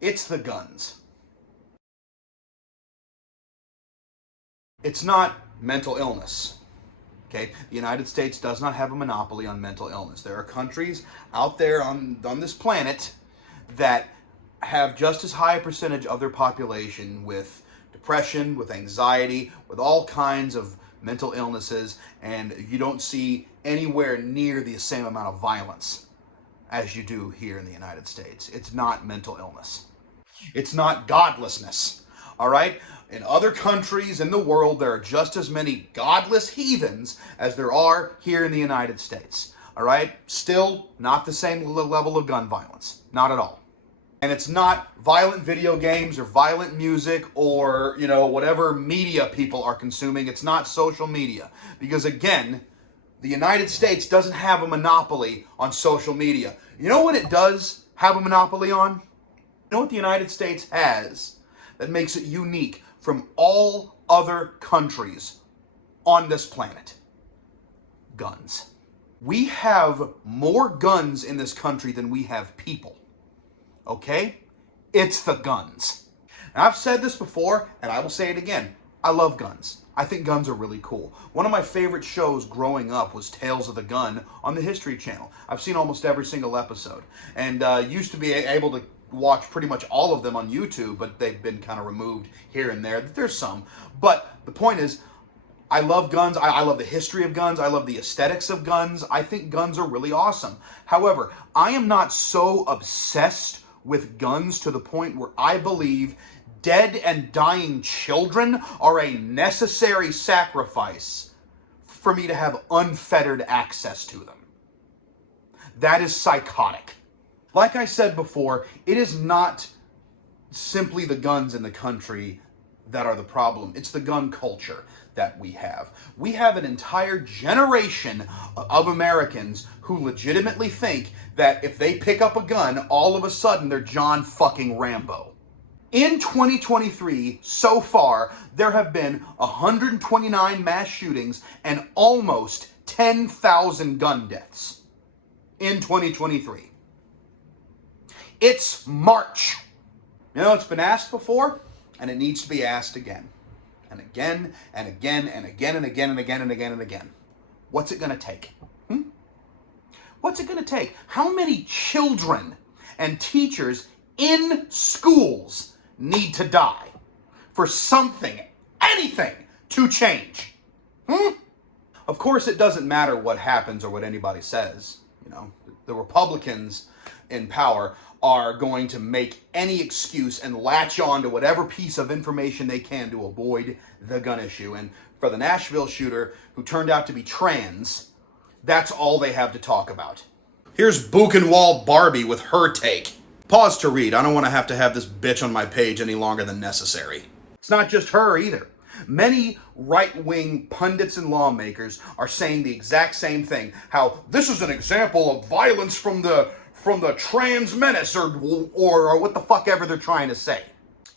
It's the guns. It's not mental illness. Okay, the United States does not have a monopoly on mental illness. There are countries out there on this planet that have just as high a percentage of their population with depression, with anxiety, with all kinds of mental illnesses, and you don't see anywhere near the same amount of violence as you do here in the United States. It's not mental illness. It's not godlessness. All right? In other countries in the world, there are just as many godless heathens as there are here in the United States. All right? Still not the same level of gun violence. Not at all. And it's not violent video games or violent music or, whatever media people are consuming. It's not social media. Because again, the United States doesn't have a monopoly on social media. You know what it does have a monopoly on? You know what the United States has that makes it unique from all other countries on this planet? Guns. We have more guns in this country than we have people. Okay? It's the guns. And I've said this before, and I will say it again. I love guns. I think guns are really cool. One of my favorite shows growing up was Tales of the Gun on the History Channel. I've seen almost every single episode. And used to be able to watch pretty much all of them on YouTube, but they've been kind of removed here and there. There's some. But the point is, I love guns. I love the history of guns. I love the aesthetics of guns. I think guns are really awesome. However, I am not so obsessed with guns to the point where I believe dead and dying children are a necessary sacrifice for me to have unfettered access to them. That is psychotic. Like I said before, it is not simply the guns in the country that are the problem. It's the gun culture that we have. We have an entire generation of Americans who legitimately think that if they pick up a gun, all of a sudden they're John fucking Rambo. In 2023, so far, there have been 129 mass shootings and almost 10,000 gun deaths in 2023. It's March. It's been asked before, and it needs to be asked again. And again, and again, and again, and again, and again, and again, and again. What's it going to take? What's it going to take? How many children and teachers in schools need to die for something, anything, to change? Of course, it doesn't matter what happens or what anybody says. The Republicans in power are going to make any excuse and latch on to whatever piece of information they can to avoid the gun issue. And for the Nashville shooter, who turned out to be trans, that's all they have to talk about. Here's Buchenwald Barbie with her take. Pause to read. I don't want to have this bitch on my page any longer than necessary. It's not just her either. Many right-wing pundits and lawmakers are saying the exact same thing. How this is an example of violence from the trans menace or what the fuck ever they're trying to say.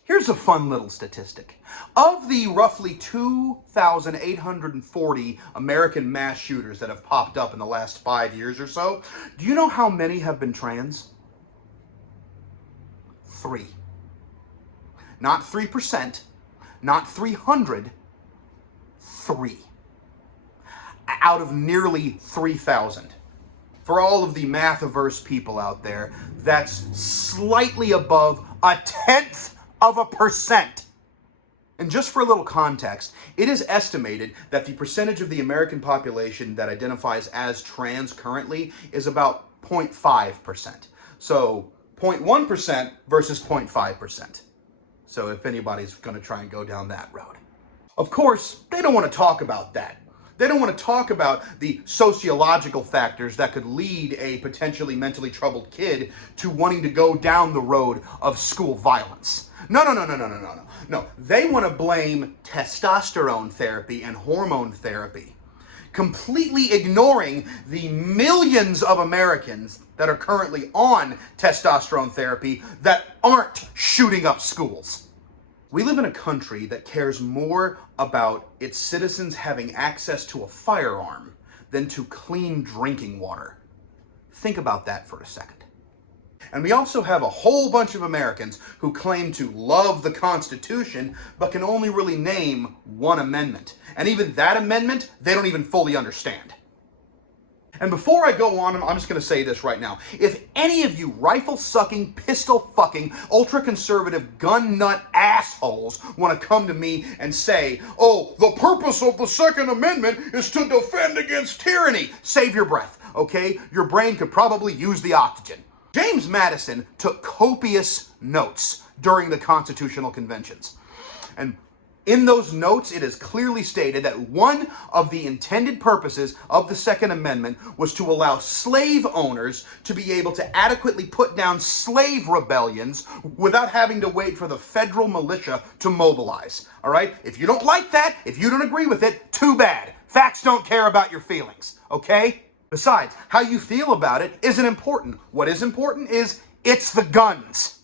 Here's a fun little statistic. Of the roughly 2,840 American mass shooters that have popped up in the last 5 years or so, do you know how many have been trans? 3. Not 3%, not 300, 3. Out of nearly 3,000. For all of the math-averse people out there, that's slightly above 0.1%. And just for a little context, it is estimated that the percentage of the American population that identifies as trans currently is about 0.5%. So 0.1% versus 0.5%. So if anybody's going to try and go down that road. Of course, they don't want to talk about that. They don't want to talk about the sociological factors that could lead a potentially mentally troubled kid to wanting to go down the road of school violence. No. No, they want to blame testosterone therapy and hormone therapy, completely ignoring the millions of Americans that are currently on testosterone therapy that aren't shooting up schools. We live in a country that cares more about its citizens having access to a firearm than to clean drinking water. Think about that for a second. And we also have a whole bunch of Americans who claim to love the Constitution, but can only really name one amendment. And even that amendment, they don't even fully understand. And before I go on, I'm just going to say this right now. If any of you rifle-sucking, pistol-fucking, ultra-conservative, gun-nut assholes want to come to me and say, oh, the purpose of the Second Amendment is to defend against tyranny, save your breath, okay? Your brain could probably use the oxygen. James Madison took copious notes during the Constitutional Conventions. And in those notes, it is clearly stated that one of the intended purposes of the Second Amendment was to allow slave owners to be able to adequately put down slave rebellions without having to wait for the federal militia to mobilize. All right? If you don't like that, if you don't agree with it, too bad. Facts don't care about your feelings, okay? Besides, how you feel about it isn't important. What is important is it's the guns.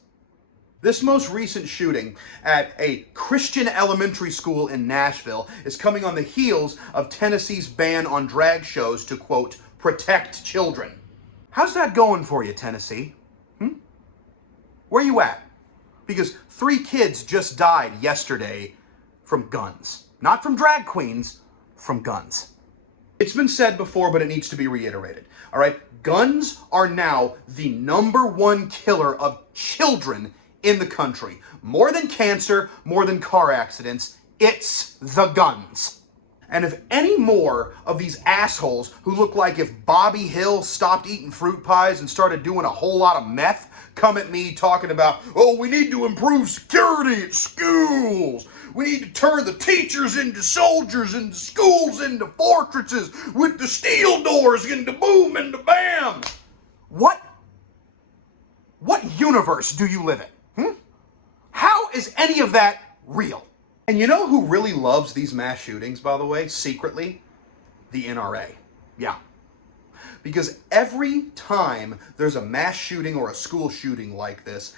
This most recent shooting at a Christian elementary school in Nashville is coming on the heels of Tennessee's ban on drag shows to, quote, protect children. How's that going for you, Tennessee? Where you at? Because 3 kids just died yesterday from guns. Not from drag queens, from guns. It's been said before, but it needs to be reiterated. All right? Guns are now the #1 killer of children in the country. More than cancer, more than car accidents, it's the guns. And if any more of these assholes who look like if Bobby Hill stopped eating fruit pies and started doing a whole lot of meth come at me talking about, oh, we need to improve security at schools. We need to turn the teachers into soldiers and the schools into fortresses with the steel doors into boom and the bam. What universe do you live in? How is any of that real? And you know who really loves these mass shootings, by the way, secretly? The NRA. Yeah. Because every time there's a mass shooting or a school shooting like this,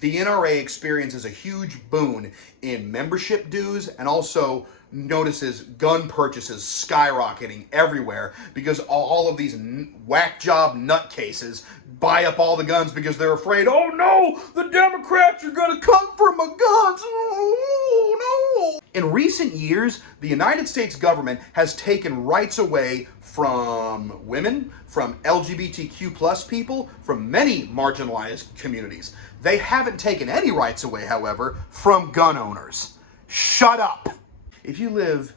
the NRA experiences a huge boon in membership dues and also notices gun purchases skyrocketing everywhere because all of these whack job nutcases buy up all the guns because they're afraid, oh no, the Democrats are going to come for my guns. Oh no. In recent years, the United States government has taken rights away from women, from LGBTQ plus people, from many marginalized communities. They haven't taken any rights away, however, from gun owners. Shut up. If you live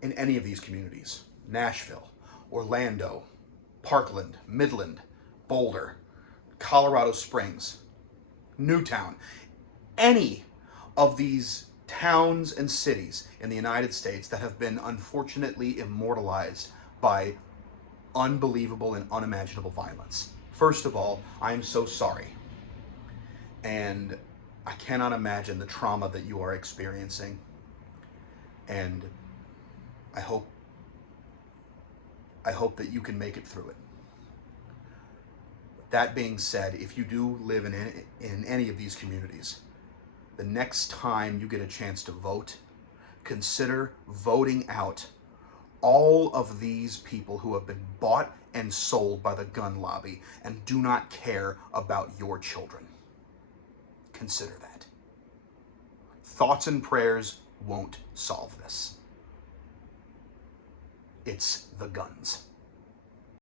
in any of these communities, Nashville, Orlando, Parkland, Midland, Boulder, Colorado Springs, Newtown, any of these towns and cities in the United States that have been unfortunately immortalized by unbelievable and unimaginable violence. First of all, I am so sorry. And I cannot imagine the trauma that you are experiencing. And I hope that you can make it through it. That being said, if you do live in any of these communities, the next time you get a chance to vote, consider voting out all of these people who have been bought and sold by the gun lobby and do not care about your children. Consider that. Thoughts and prayers won't solve this. It's the guns.